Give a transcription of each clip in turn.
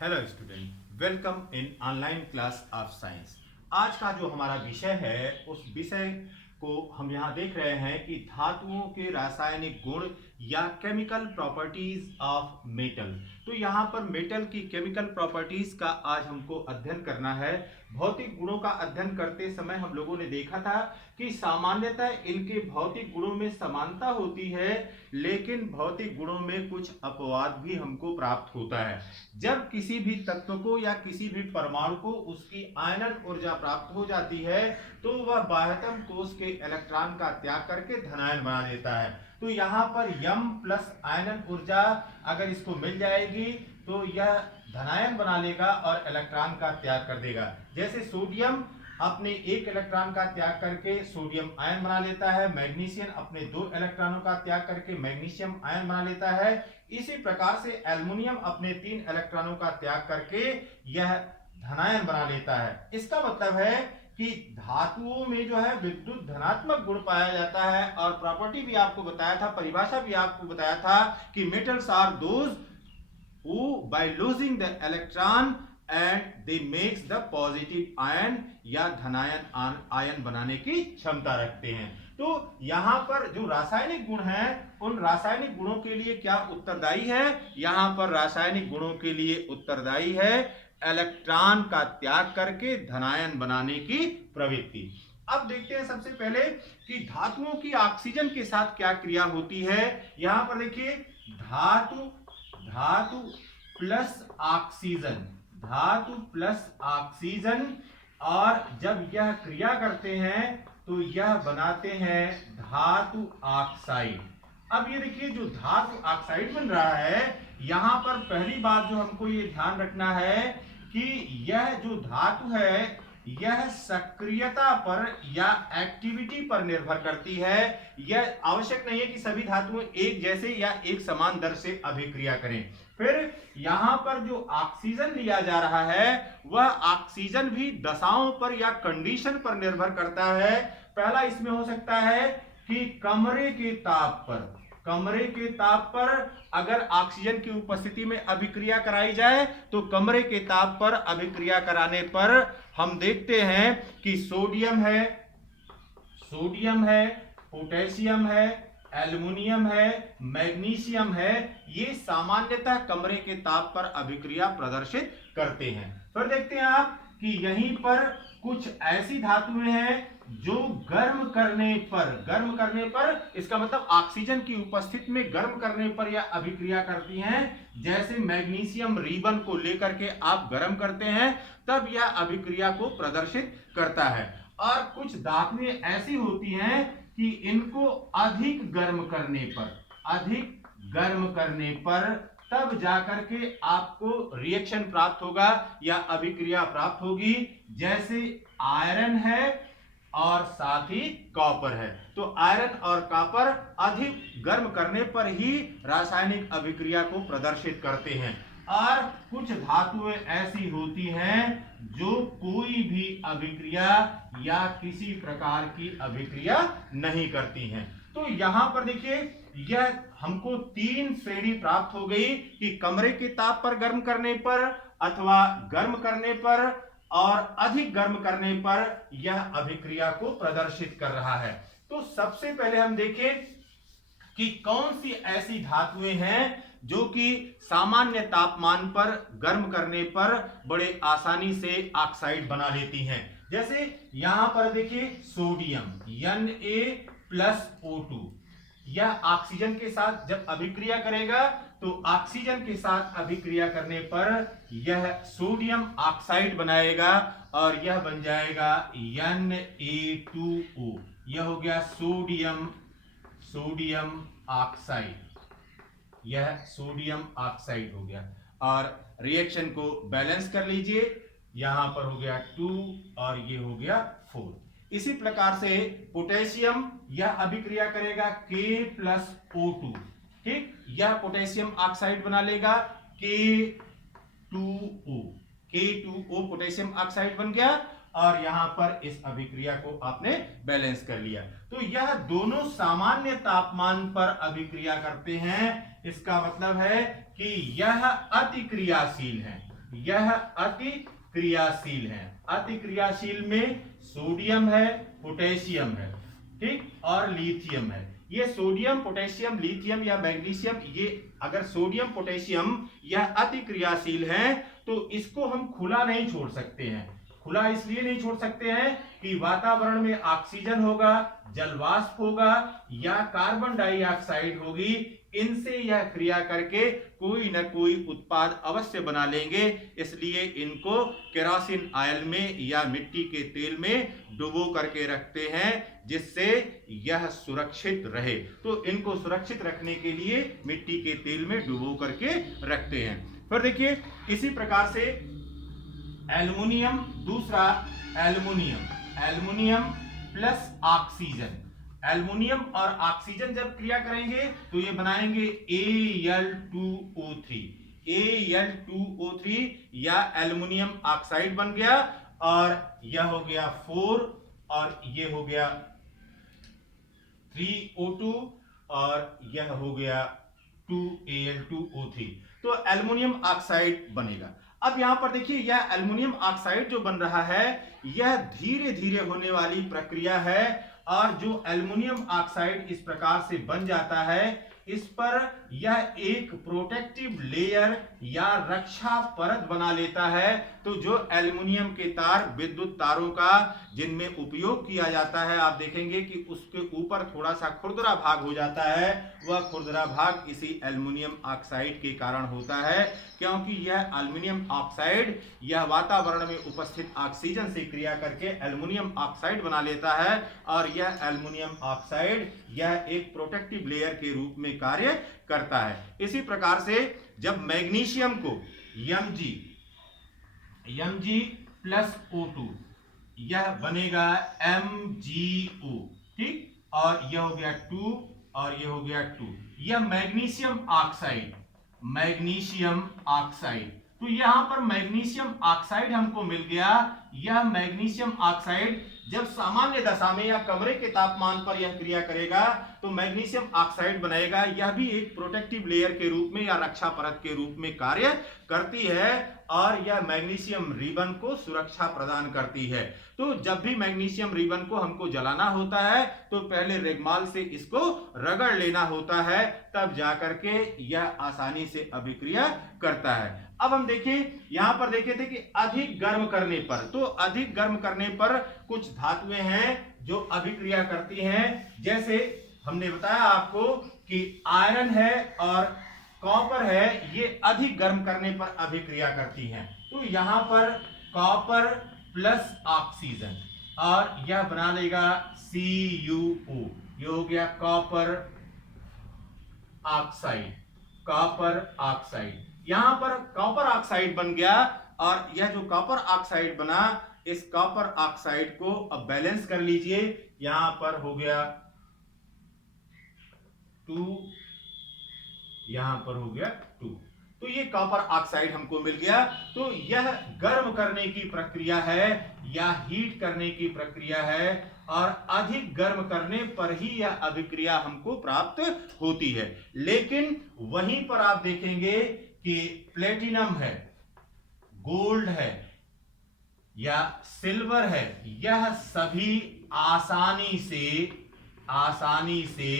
Hello student, welcome in online class of science. आज का जो हमारा विषय है उस विषय को हम यहाँ देख रहे हैं कि धातुओं के रासायनिक गुण या केमिकल प्रॉपर्टीज ऑफ मेटल। तो यहाँ पर मेटल की केमिकल प्रॉपर्टीज का आज हमको अध्ययन करना है। भौतिक गुणों का अध्ययन करते समय हम लोगों ने देखा था कि सामान्यतः इनके भौतिक गुणों में समानता होती है, लेकिन भौतिक गुणों में कुछ अपवाद भी हमको प्राप्त होता है। जब किसी भी तत्व को या किसी भी परमाणु को उसकी आयनन ऊर्जा प्राप्त हो जाती है तो वह बाह्यतम कोश के इलेक्ट्रॉन का त्याग करके धनायन बना देता है। तो यहाँ पर यम प्लस आयनन ऊर्जा अगर इसको मिल जाएगी तो यह धनायन बना लेगा और इलेक्ट्रॉन का त्याग कर देगा। जैसे सोडियम अपने एक इलेक्ट्रॉन का त्याग करके सोडियम आयन बना लेता है, मैग्नीशियम अपने दो इलेक्ट्रॉनों का त्याग करके मैग्नीशियम आयन बना लेता है। इसी प्रकार से एल्युमिनियम अपने 3 इलेक्ट्रॉनों का त्याग करके यह धनायन बना लेता है। इसका मतलब है कि धातुओं में जो है विद्युत धनात्मक गुण पाया जाता है। और प्रॉपर्टी भी आपको बताया था, परिभाषा भी आपको बताया था कि metals are those who by losing the electron and they makes the positive ion या धनायन आयन बनाने की क्षमता रखते हैं। तो यहाँ पर जो रासायनिक गुण हैं उन रासायनिक गुणों के लिए क्या उत्तरदायी है? यहाँ पर रासायनिक गुणों के लिए उत्तरदायी है इलेक्ट्रॉन का त्याग करके धनायन बनाने की प्रवृत्ति। अब देखते हैं सबसे पहले कि धातुओं की ऑक्सीजन के साथ क्या क्रिया होती है। यहाँ पर देखिए धातु प्लस ऑक्सीजन, धातु प्लस ऑक्सीजन, और जब यह क्रिया करते हैं तो यह बनाते हैं धातु ऑक्साइड। अब ये देखिए जो धातु ऑक्साइड बन रहा है, यहां पर पहली बात जो हमको ये ध्यान रखना है कि यह जो धातु है यह सक्रियता पर या एक्टिविटी पर निर्भर करती है। यह आवश्यक नहीं है कि सभी धातुएं एक जैसे या एक समान दर से अभिक्रिया करें। फिर यहां पर जो ऑक्सीजन लिया जा रहा है वह ऑक्सीजन भी दशाओं पर या कंडीशन पर निर्भर करता है। पहला इसमें हो सकता है कि कमरे के ताप पर अगर ऑक्सीजन की उपस्थिति में अभिक्रिया कराई जाए तो कमरे के ताप पर अभिक्रिया कराने पर हम देखते हैं कि सोडियम है, पोटेशियम है, एल्युमिनियम है, मैग्नीशियम है, ये सामान्यतः कमरे के ताप पर अभिक्रिया प्रदर्शित करते हैं। फिर देखते हैं आप कि यहीं पर कुछ ऐसी धातुएं हैं जो गर्म करने पर इसका मतलब ऑक्सीजन की उपस्थिति में गर्म करने पर यह अभिक्रिया करती हैं। जैसे मैग्नीशियम रिबन को लेकर के आप गर्म करते हैं तब यह अभिक्रिया को प्रदर्शित करता है। और कुछ धातुएं ऐसी होती हैं कि इनको अधिक गर्म करने पर तब जाकर के आपको रिएक्शन प्राप्त होगा या अभिक्रिया प्राप्त होगी। जैसे आयरन है और साथ ही कॉपर है। तो आयरन और कॉपर अधिक गर्म करने पर ही रासायनिक अभिक्रिया को प्रदर्शित करते हैं। और कुछ धातुएं ऐसी होती हैं जो कोई भी अभिक्रिया या किसी प्रकार की अभिक्रिया नहीं करती हैं। तो यहां पर देखिए यह हमको 3 श्रेणी प्राप्त हो गई कि कमरे के ताप पर गर्म करने पर अथवा गर्म करने पर और अधिक गर्म करने पर यह अभिक्रिया को प्रदर्शित कर रहा है। तो सबसे पहले हम देखें कि कौन सी ऐसी धातुएं हैं जो कि सामान्य तापमान पर गर्म करने पर बड़े आसानी से ऑक्साइड बना लेती हैं। जैसे यहां पर देखिए सोडियम Na+O2, यह ऑक्सीजन के साथ जब अभिक्रिया करेगा तो ऑक्सीजन के साथ अभिक्रिया करने पर यह सोडियम ऑक्साइड बनाएगा और यह बन जाएगा Na2O। यह हो गया सोडियम ऑक्साइड, यह सोडियम ऑक्साइड हो गया। और रिएक्शन को बैलेंस कर लीजिए, यहां पर हो गया 2 और ये हो गया 4। इसी प्रकार से पोटेशियम यह अभिक्रिया करेगा K+O2, ठीक, यह पोटेशियम ऑक्साइड बना लेगा K2O पोटेशियम ऑक्साइड बन गया। और यहां पर इस अभिक्रिया को आपने बैलेंस कर लिया। तो यह दोनों सामान्य तापमान पर अभिक्रिया करते हैं। इसका मतलब है कि यह अतिक्रियाशील है। यह अति क्रियाशील है। अति क्रियाशील में सोडियम है, पोटेशियम है, ठीक, और लिथियम है। ये सोडियम, पोटेशियम, लिथियम या मैग्नीशियम, ये अगर सोडियम, पोटेशियम यह अति क्रियाशील है तो इसको हम खुला नहीं छोड़ सकते हैं। खुला इसलिए नहीं छोड़ सकते हैं कि वातावरण में ऑक्सीजन होगा, जलवाष्प होगा या कार्बन डाइऑक्साइड होगी, इनसे यह क्रिया करके कोई न कोई उत्पाद अवश्य बना लेंगे। इसलिए इनको केरोसिन ऑयल में या मिट्टी के तेल में डुबो करके रखते हैं जिससे यह सुरक्षित रहे। तो इनको सुरक्षित रखने के लिए मिट्टी के तेल में डुबो करके रखते हैं। फिर देखिए इसी प्रकार से एल्युमिनियम, दूसरा एल्युमिनियम प्लस ऑक्सीजन। एल्युमिनियम और ऑक्सीजन जब क्रिया करेंगे तो ये बनाएंगे Al2O3। Al2O3 या एल्युमिनियम ऑक्साइड बन गया और यह हो गया 4 और ये हो गया 3O2 और यह हो गया 2Al2O3। तो एल्युमिनियम ऑक्साइड बनेगा। अब यहां पर देखिए यह एल्युमिनियम ऑक्साइड जो बन रहा है यह धीरे धीरे होने वाली प्रक्रिया है और जो एल्युमिनियम ऑक्साइड इस प्रकार से बन जाता है इस पर यह एक प्रोटेक्टिव लेयर या रक्षा परत बना लेता है। तो जो एल्युमिनियम के तार विद्युत तारों का जिनमें उपयोग किया जाता है, आप देखेंगे कि उसके ऊपर थोड़ा सा खुरदरा भाग हो जाता है, वह खुरदरा भाग इसी एल्युमिनियम ऑक्साइड के कारण होता है, क्योंकि यह एल्युमिनियम ऑक्साइड यह वातावरण में उपस्थित ऑक्सीजन से क्रिया करके एल्युमिनियम ऑक्साइड बना लेता है और यह एल्युमिनियम ऑक्साइड यह एक प्रोटेक्टिव लेयर के रूप में कार्य करता है। इसी प्रकार से जब मैग्नीशियम को Mg प्लस O2 यह बनेगा MgO, ठीक, और यह हो गया 2 और यह हो गया 2, यह मैग्नीशियम ऑक्साइड। तो यहां पर मैग्नीशियम ऑक्साइड हमको मिल गया। यह मैग्नीशियम ऑक्साइड जब सामान्य दशा में या कमरे के तापमान पर यह क्रिया करेगा तो मैग्नीशियम ऑक्साइड बनाएगा। यह भी एक प्रोटेक्टिव लेयर के रूप में या रक्षा परत के रूप में कार्य करती है और यह मैग्नीशियम रिबन को सुरक्षा प्रदान करती है। तो जब भी मैग्नीशियम रिबन को हमको जलाना होता है तो पहले रेगमाल से इसको रगड़ लेना होता है, तब जाकर के यह आसानी से अभिक्रिया करता है। अब हम देखें यहां पर देखे थे कि अधिक गर्म करने पर, तो अधिक गर्म करने पर कुछ धातुएं हैं जो अभिक्रिया करती हैं। जैसे हमने बताया आपको कि आयरन है और कॉपर है, ये अधिक गर्म करने पर अभिक्रिया करती हैं। तो यहां पर कॉपर प्लस ऑक्सीजन और यह बना लेगा CuO, ये हो गया कॉपर ऑक्साइड। यहां पर कॉपर ऑक्साइड बन गया और यह जो कॉपर ऑक्साइड बना, इस कॉपर ऑक्साइड को अब बैलेंस कर लीजिए। यहां पर हो गया 2, यहां पर हो गया 2, तो ये कॉपर ऑक्साइड हमको मिल गया। तो यह गर्म करने की प्रक्रिया है या हीट करने की प्रक्रिया है और अधिक गर्म करने पर ही यह अभिक्रिया हमको प्राप्त होती है। लेकिन वहीं पर आप देखेंगे कि प्लेटिनम है, गोल्ड है या सिल्वर है, यह सभी आसानी से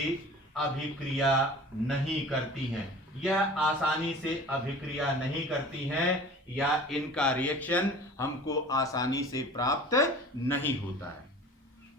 अभिक्रिया नहीं करती हैं। यह आसानी से अभिक्रिया नहीं करती हैं या इनका रिएक्शन हमको आसानी से प्राप्त नहीं होता है।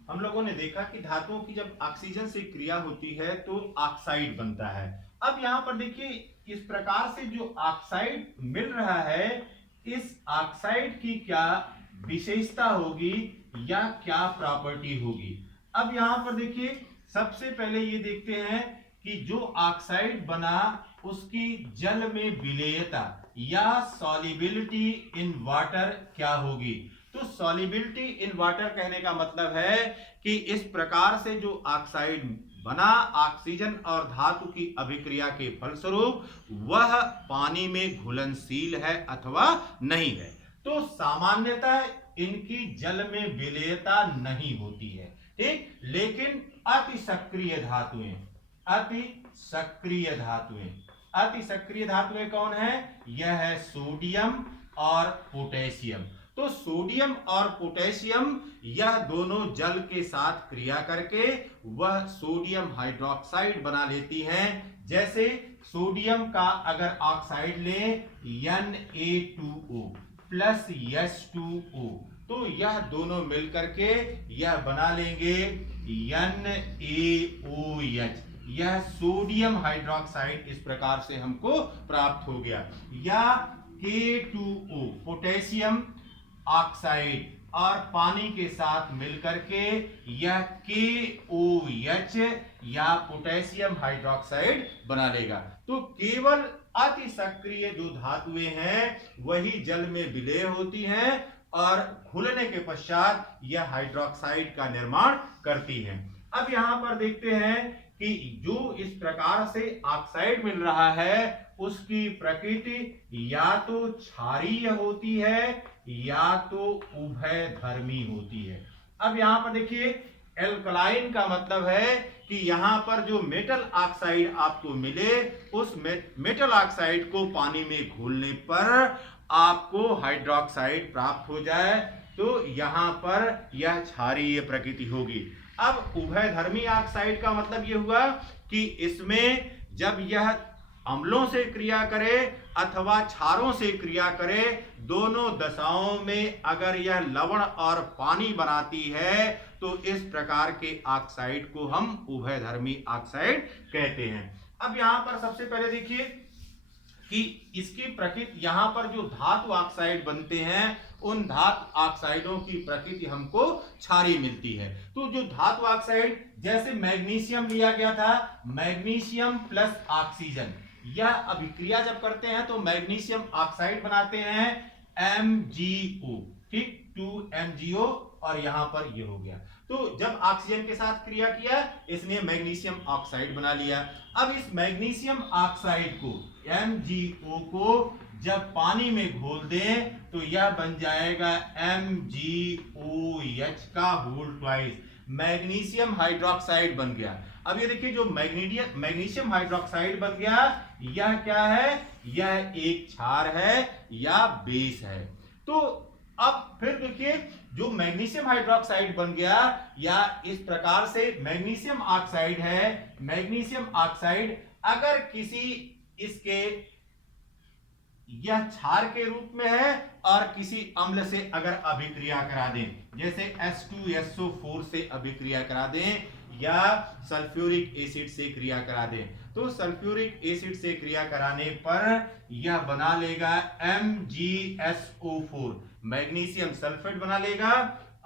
हम लोगों ने देखा कि धातुओं की जब ऑक्सीजन से क्रिया होती है तो ऑक्साइड बनता है। अब यहां पर देखिए इस प्रकार से जो ऑक्साइड मिल रहा है, इस ऑक्साइड की क्या विशेषता होगी या क्या प्रॉपर्टी होगी। अब यहां पर देखिए सबसे पहले ये देखते हैं कि जो ऑक्साइड बना उसकी जल में विलेयता या सॉल्युबिलिटी इन वाटर क्या होगी। तो सॉल्युबिलिटी इन वाटर कहने का मतलब है कि इस प्रकार से जो ऑक्साइड बना ऑक्सीजन और धातु की अभिक्रिया के फलस्वरूप वह पानी में घुलनशील है अथवा नहीं है। तो सामान्यतः इनकी जल में विलेयता नहीं होती है, ठीक, लेकिन अति सक्रिय धातुएं कौन है? यह है सोडियम, और पोटेशियम। तो सोडियम और पोटेशियम यह दोनों जल के साथ क्रिया करके वह सोडियम हाइड्रोक्साइड बना लेती हैं। जैसे सोडियम का अगर ऑक्साइड लें Na2O प्लस H2O, तो यह दोनों मिलकर के यह बना लेंगे NaOH। यह सोडियम हाइड्रोक्साइड इस प्रकार से हमको प्राप्त हो गया। या K2O पोटेशियम ऑक्साइड और पानी के साथ मिलकर के यह KOH या पोटेशियम हाइड्रोक्साइड बना लेगा। तो केवल अति सक्रिय जो धातुएं हैं वही जल में विलय होती हैं और घुलने के पश्चात यह हाइड्रोक्साइड का निर्माण करती हैं। अब यहां पर देखते हैं कि जो इस प्रकार से ऑक्साइड मिल रहा है उसकी प्रकृति या तो क्षारीय होती है या तो उभयधर्मी होती है। अब यहां पर देखिए एल्कलाइन का मतलब है कि यहां पर जो मेटल ऑक्साइड आपको मिले उस मेटल ऑक्साइड को पानी में घोलने पर आपको हाइड्रोक्साइड प्राप्त हो जाए तो यहां पर यह क्षारीय प्रकृति होगी। अब उभयधर्मी ऑक्साइड का मतलब यह हुआ कि इसमें जब यह अम्लों से क्रिया करे अथवा क्षारों से क्रिया करे, दोनों दशाओं में अगर यह लवण और पानी बनाती है तो इस प्रकार के ऑक्साइड को हम उभयधर्मी ऑक्साइड कहते हैं। अब यहां पर सबसे पहले देखिए कि इसकी प्रकृति, यहां पर जो धातु ऑक्साइड बनते हैं उन धातु ऑक्साइडों की प्रकृति हमको क्षारीय मिलती है। तो जो धातु ऑक्साइड, जैसे मैग्नीशियम लिया गया था, मैग्नीशियम प्लस ऑक्सीजन, यह अभिक्रिया जब करते हैं तो मैग्नीशियम ऑक्साइड बनाते हैं MgO, ठीक, 2MgO, और यहां पर ये हो गया। तो जब ऑक्सीजन के साथ क्रिया किया इसने मैग्नीशियम ऑक्साइड बना लिया। अब इस मैग्नीशियम ऑक्साइड को, MgO को, जब पानी में घोल दें तो यह बन जाएगा MgOH का होल ट्वाइस, मैग्नीशियम हाइड्रोक्साइड बन गया। अब ये देखिए जो मैग्नीशियम हाइड्रोक्साइड बन गया, यह क्या है? यह एक क्षार है या बेस है। तो अब फिर देखिए जो मैग्नीशियम हाइड्रोक्साइड बन गया या इस प्रकार से मैग्नीशियम ऑक्साइड है, मैग्नीशियम ऑक्साइड अगर किसी इसके यह क्षार के रूप में है और किसी अम्ल से अगर अभिक्रिया करा दें, जैसे H2SO4 से अभिक्रिया करा दें या सल्फ्यूरिक एसिड से क्रिया करा दें, तो सल्फ्यूरिक एसिड से क्रिया कराने पर यह बना लेगा MgSO4, मैग्नीशियम सल्फेट बना लेगा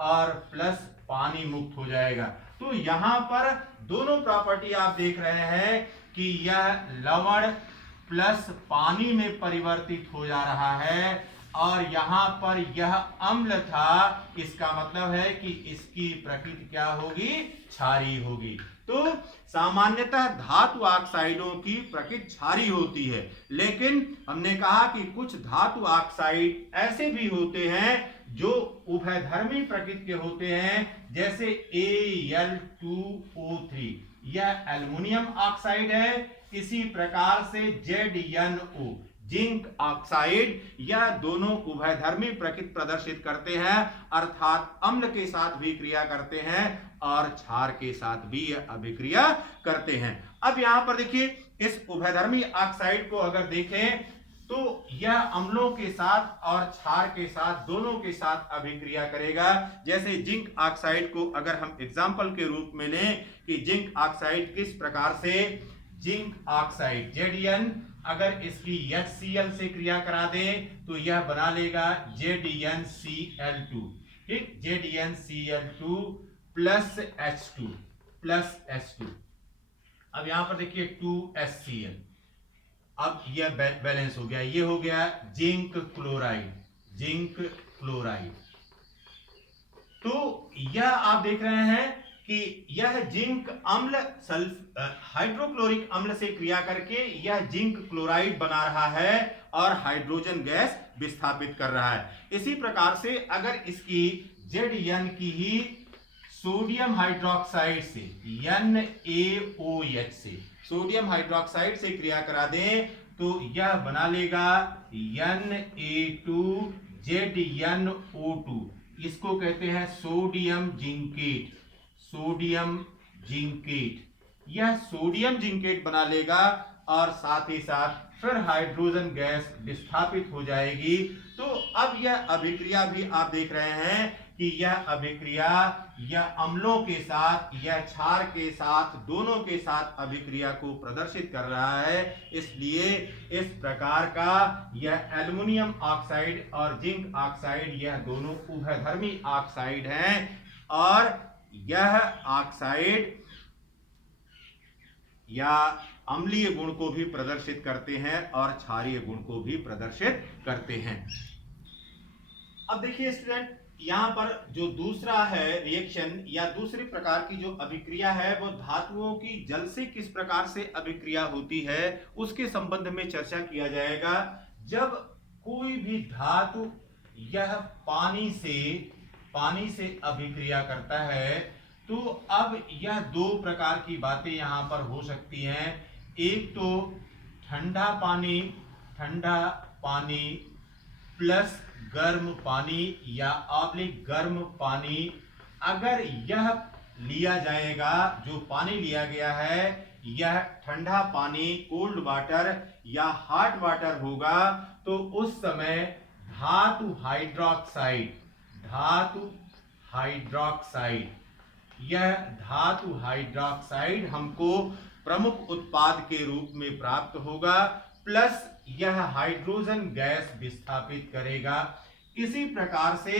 और प्लस पानी मुक्त हो जाएगा। तो यहां पर दोनों प्रॉपर्टी आप देख रहे हैं कि यह लवण प्लस पानी में परिवर्तित हो जा रहा है और यहां पर यह अम्ल था, इसका मतलब है कि इसकी प्रकृति क्या होगी? क्षारीय होगी। तो सामान्यतः धातु ऑक्साइडों की प्रकृति क्षारीय होती है, लेकिन हमने कहा कि कुछ धातु ऑक्साइड ऐसे भी होते हैं जो उभयधर्मी प्रकृति के होते हैं, जैसे Al2O3, यह एल्युमिनियम ऑक्साइड है। इसी प्रकार से ZnO, जिंक ऑक्साइड, यह दोनों उभयधर्मी प्रकृति प्रदर्शित करते हैं, अर्थात अम्ल के साथ भी क्रिया करते हैं और क्षार के साथ भी यह अभिक्रिया करते हैं। अब यहां पर देखिए इस उभयधर्मी ऑक्साइड को अगर देखें तो यह अम्लों के साथ और क्षार के साथ, दोनों के साथ अभिक्रिया करेगा। जैसे जिंक ऑक्साइड को अगर हम एग्जाम्पल के रूप में लें कि जिंक ऑक्साइड किस प्रकार से, जिंक ऑक्साइड Zn अगर इसकी HCl से क्रिया करा दें तो यह बना लेगा ZnCl2, ठीक, ZnCl2 प्लस H2। अब यहां पर देखिए 2HCl, अब यह बैलेंस हो गया, ये हो गया जिंक क्लोराइड। तो यह आप देख रहे हैं कि यह जिंक अम्ल हाइड्रोक्लोरिक अम्ल से क्रिया करके यह जिंक क्लोराइड बना रहा है और हाइड्रोजन गैस विस्थापित कर रहा है। इसी प्रकार से अगर इसकी Zn की ही सोडियम हाइड्रोक्साइड से NaOH से सोडियम हाइड्रोक्साइड से क्रिया करा दें तो यह बना लेगा Na2ZnO2। इसको कहते हैं सोडियम जिंकेट। सोडियम जिंकेट, यह सोडियम जिंकेट बना लेगा और साथ ही साथ फिर हाइड्रोजन गैस विस्थापित हो जाएगी। तो अब यह अभिक्रिया भी आप देख रहे हैं कि यह अभिक्रिया यह अम्लों के साथ, यह क्षार के साथ, दोनों के साथ अभिक्रिया को प्रदर्शित कर रहा है। इसलिए इस प्रकार का यह एल्युमिनियम ऑक्साइड और जिंक ऑक्साइड यह दोनों उभयधर्मी ऑक्साइड हैं और यह ऑक्साइड या अम्लीय गुण को भी प्रदर्शित करते हैं और क्षारीय गुण को भी प्रदर्शित करते हैं। अब देखिए स्टूडेंट, यहां पर जो दूसरा है रिएक्शन या दूसरे प्रकार की जो अभिक्रिया है वो धातुओं की जल से किस प्रकार से अभिक्रिया होती है उसके संबंध में चर्चा किया जाएगा। जब कोई भी धातु यह पानी से अभिक्रिया करता है तो अब यह दो प्रकार की बातें यहां पर हो सकती हैं। एक तो ठंडा पानी प्लस गर्म पानी या ऑब्लिक गर्म पानी, अगर यह लिया जाएगा, जो पानी लिया गया है यह ठंडा पानी कोल्ड वाटर या हॉट वाटर होगा, तो उस समय धातु हाइड्रोक्साइड हमको प्रमुख उत्पाद के रूप में प्राप्त होगा, प्लस यह हाइड्रोजन गैस विस्थापित करेगा। इसी प्रकार से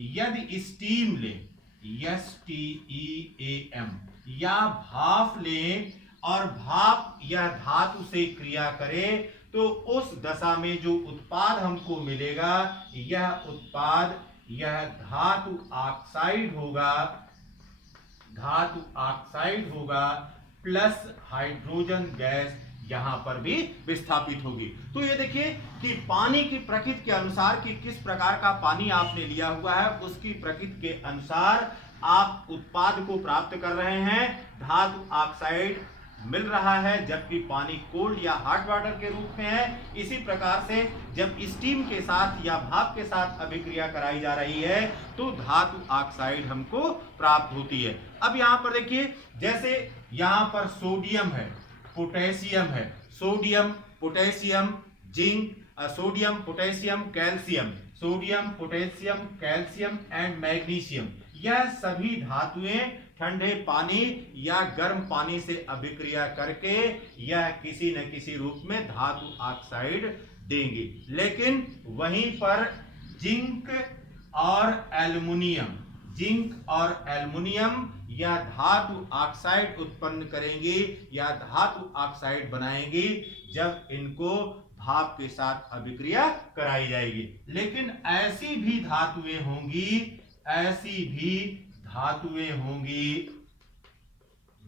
यदि स्टीम लें, STEAM, या भाप लें और भाप यह धातु से क्रिया करे तो उस दशा में जो उत्पाद हमको मिलेगा यह उत्पाद यह धातु ऑक्साइड होगा प्लस हाइड्रोजन गैस यहां पर भी विस्थापित होगी। तो ये देखिए कि पानी की प्रकृति के अनुसार कि किस प्रकार का पानी आपने लिया हुआ है उसकी प्रकृति के अनुसार आप उत्पाद को प्राप्त कर रहे हैं। धातु ऑक्साइड मिल रहा है जबकि पानी कोल्ड या हॉट वाटर के रूप में है। इसी प्रकार से जब स्टीम के साथ या भाप के साथ अभिक्रिया कराई जा रही है तो धातु ऑक्साइड हमको प्राप्त होती है। अब यहाँ पर देखिए, जैसे यहाँ पर सोडियम है, पोटेशियम है, sodium potassium zinc, sodium potassium calcium and magnesium, यह सभी धातुएं ठंडे पानी या गर्म पानी से अभिक्रिया करके यह किसी न किसी रूप में धातु ऑक्साइड देंगे। लेकिन वहीं पर जिंक और एल्युमिनियम या धातु ऑक्साइड उत्पन्न करेंगे या धातु ऑक्साइड बनाएंगे जब इनको भाप के साथ अभिक्रिया कराई जाएगी। लेकिन ऐसी भी धातुएं होंगी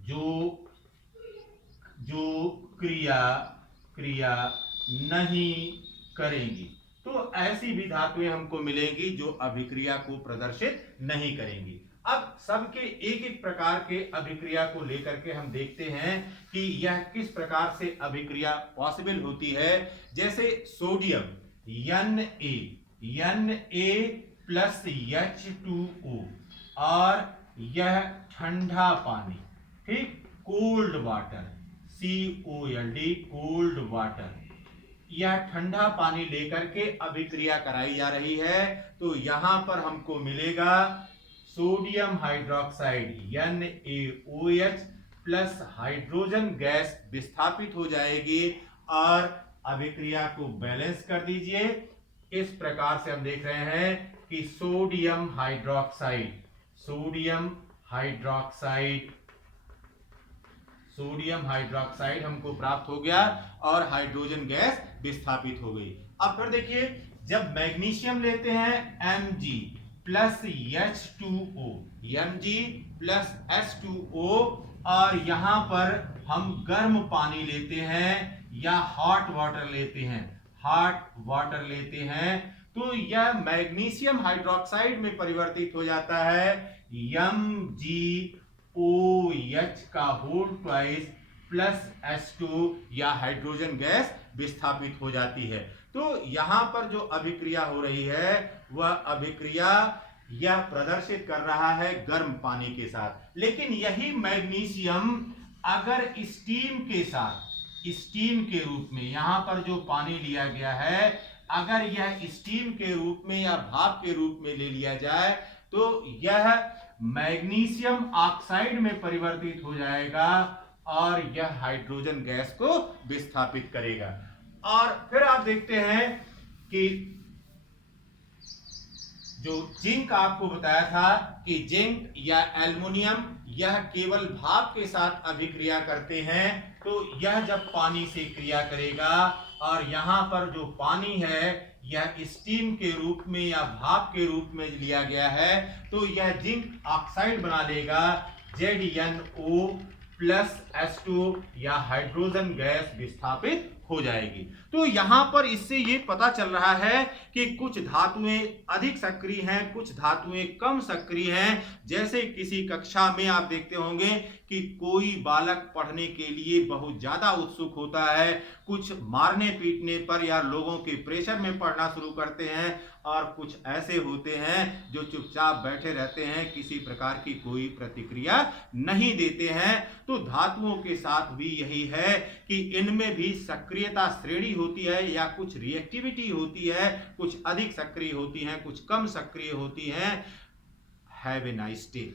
जो क्रिया नहीं करेंगी। तो ऐसी भी धातुएं हमको मिलेंगी जो अभिक्रिया को प्रदर्शित नहीं करेंगी। अब सबके एक एक प्रकार के अभिक्रिया को लेकर के हम देखते हैं कि यह किस प्रकार से अभिक्रिया पॉसिबल होती है। जैसे सोडियम Na प्लस H2O और यह ठंडा पानी, ठीक, कोल्ड वाटर कोल्ड वाटर, यह ठंडा पानी लेकर के अभिक्रिया कराई जा रही है। तो यहां पर हमको मिलेगा sodium hydroxide NaOH plus hydrogen gas विस्थापित हो जाएगी और अभिक्रिया को बैलेंस कर दीजिए। इस प्रकार से हम देख रहे हैं कि सोडियम हाइड्रोक्साइड हमको प्राप्त हो गया और हाइड्रोजन गैस विस्थापित हो गई। अब फिर देखिए, जब मैग्नीशियम लेते हैं Mg प्लस H2O और यहां पर हम गर्म पानी लेते हैं या हॉट वाटर लेते हैं तो यह मैग्नीशियम हाइड्रोक्साइड में परिवर्तित हो जाता है MgOH का होल ट्वाइस प्लस H2 या हाइड्रोजन गैस विस्थापित हो जाती है। तो यहाँ पर जो अभिक्रिया हो रही है वह अभिक्रिया यह प्रदर्शित कर रहा है गर्म पानी के साथ। लेकिन यही मैग्नीशियम अगर स्टीम के रूप में, यहां पर जो पानी लिया गया है अगर यह स्टीम के रूप में या भाप के रूप में ले लिया जाए तो यह मैग्नीशियम ऑक्साइड में परिवर्तित हो जाएगा और यह हाइड्रोजन गैस को विस्थापित करेगा। और फिर आप देखते हैं कि जो जिंक आपको बताया था कि जिंक या एल्युमिनियम यह केवल भाप के साथ अभिक्रिया करते हैं, तो यह जब पानी से क्रिया करेगा और यहाँ पर जो पानी है यह स्टीम के रूप में या भाप के रूप में लिया गया है तो यह जिंक ऑक्साइड बना देगा ZnO प्लस H2 या हाइड्रोजन गैस विस्थापित हो जाएगी। तो यहां पर इससे ये पता चल रहा है कि कुछ धातुएं अधिक सक्रिय हैं, कुछ धातुएं कम सक्रिय हैं। जैसे किसी कक्षा में आप देखते होंगे कि कोई बालक पढ़ने के लिए बहुत ज्यादा उत्सुक होता है, कुछ मारने पीटने पर या लोगों के प्रेशर में पढ़ना शुरू करते हैं, और कुछ ऐसे होते हैं जो चुपचाप बैठे रहते हैं, किसी प्रकार की कोई प्रतिक्रिया नहीं देते हैं। तो धातुओं के साथ भी यही है कि इनमें भी सक्रियता श्रेणी होती है या कुछ रिएक्टिविटी होती है, कुछ अधिक सक्रिय होती हैं, कुछ कम सक्रिय होती हैं। Have a nice day.